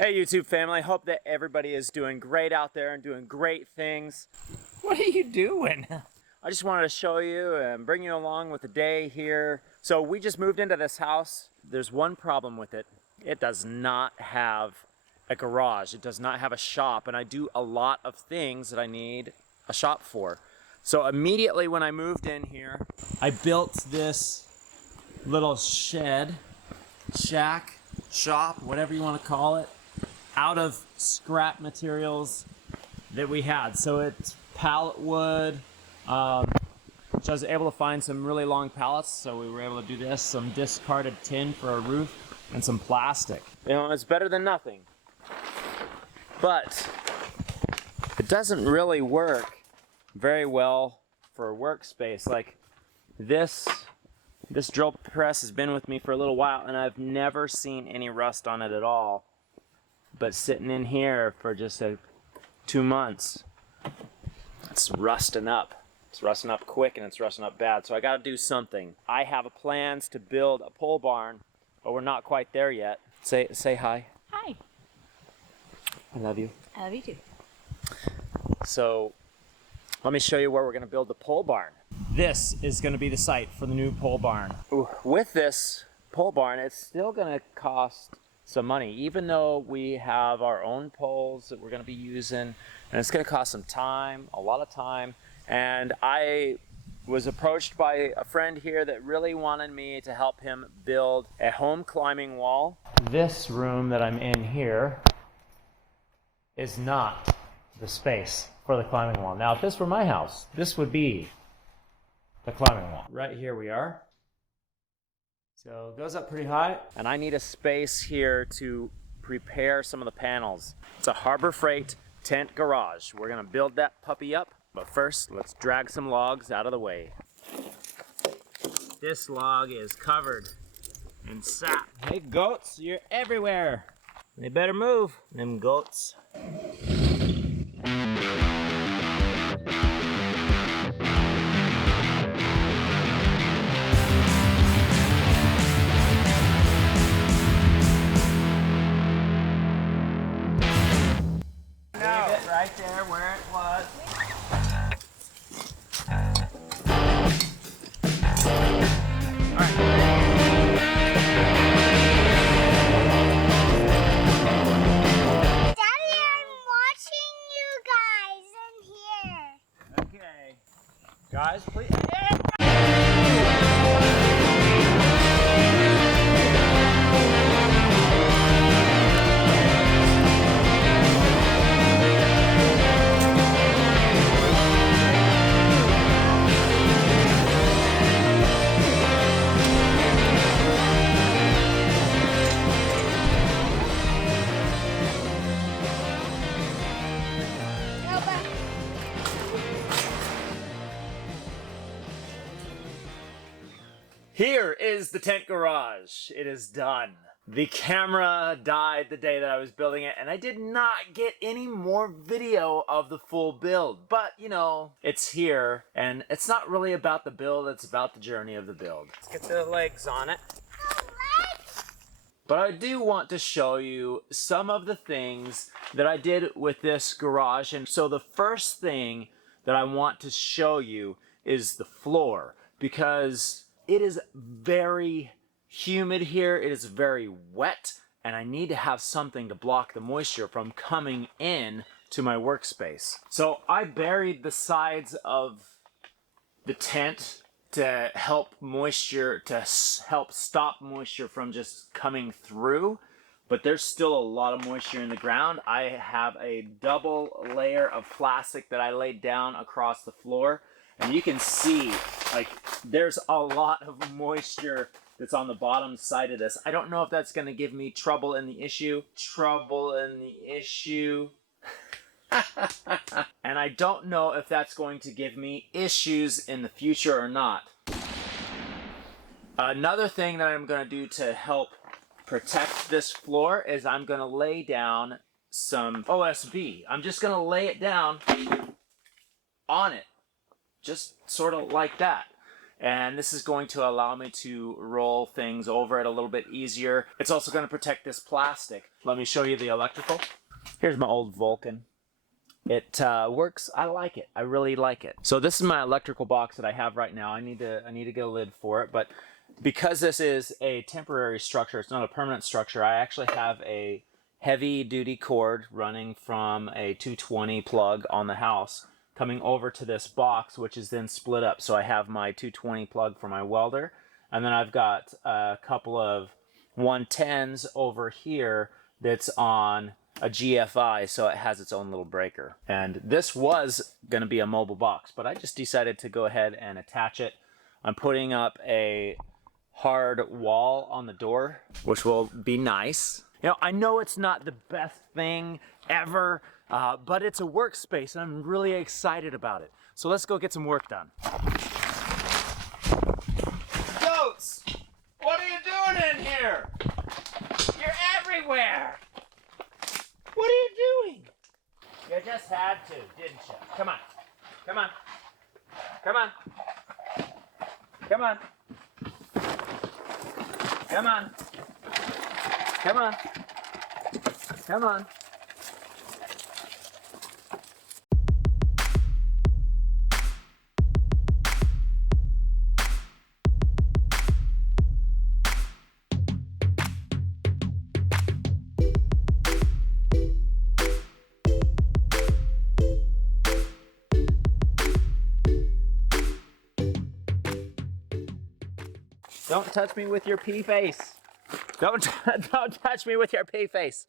Hey YouTube family, hope that everybody is doing great out there and doing great things. What are you doing? I just wanted to show you and bring you along with the day here. So we just moved into this house. There's one problem with it. It does not have a garage. It does not have a shop, and I do a lot of things that I need a shop for. So immediately when I moved in here, I built this little shed, shack, shop, whatever you want to call it, out of scrap materials that we had. So it's pallet wood, which I was able to find some really long pallets, so we were able to do this, some discarded tin for a roof, and some plastic. You know, it's better than nothing. But it doesn't really work very well for a workspace. Like this drill press has been with me for a little while, and I've never seen any rust on it at all. But sitting in here for just 2 months, it's rusting up. It's rusting up quick, and it's rusting up bad. So I got to do something. I have plans to build a pole barn, but we're not quite there yet. Say hi. Hi. I love you. I love you too. So let me show you where we're going to build the pole barn. This is going to be the site for the new pole barn. With this pole barn, it's still going to cost some money, even though we have our own poles that we're going to be using, and it's going to cost some time, a lot of time. And I was approached by a friend here that really wanted me to help him build a home climbing wall. This room that I'm in here is not the space for the climbing wall. Now, if this were my house, this would be the climbing wall. Right here we are. So it goes up pretty high, and I need a space here to prepare some of the panels. It's a Harbor Freight tent garage. We're gonna build that puppy up, but first let's drag some logs out of the way. This log is covered in sap. Hey goats, you're everywhere. They better move, them goats. Right there where it was. Daddy, I'm watching you guys in here. Okay. Guys, please. Here is the tent garage. It is done. The camera died the day that I was building it, and I did not get any more video of the full build. But, you know, it's here, and it's not really about the build, it's about the journey of the build. Let's get the legs on it. But I do want to show you some of the things that I did with this garage. And so the first thing that I want to show you is the floor, because it is very humid here, it is very wet, and I need to have something to block the moisture from coming in to my workspace. So I buried the sides of the tent to help stop moisture from just coming through, but there's still a lot of moisture in the ground. I have a double layer of plastic that I laid down across the floor, and you can see, like, there's a lot of moisture that's on the bottom side of this. I don't know if that's going to give me trouble in the issue. And I don't know if that's going to give me issues in the future or not. Another thing that I'm going to do to help protect this floor is I'm going to lay down some OSB. I'm just going to lay it down on it. Just sort of like that. And this is going to allow me to roll things over it a little bit easier. It's also going to protect this plastic. Let me show you the electrical. Here's my old Vulcan. It works. I like it. I really like it. So this is my electrical box that I have right now. I need to get a lid for it, but because this is a temporary structure, it's not a permanent structure, I actually have a heavy duty cord running from a 220 plug on the house coming over to this box, which is then split up. So I have my 220 plug for my welder, and then I've got a couple of 110s over here that's on a GFI, so it has its own little breaker. And this was going to be a mobile box, but I just decided to go ahead and attach it. I'm putting up a hard wall on the door, which will be nice. You know, I know it's not the best thing ever, but it's a workspace, and I'm really excited about it. So let's go get some work done. Goats! What are you doing in here? You're everywhere! What are you doing? You just had to, didn't you? Come on. Come on. Come on. Come on. Come on. Come on. Come on. Don't touch me with your pea face. Don't touch me with your pea face.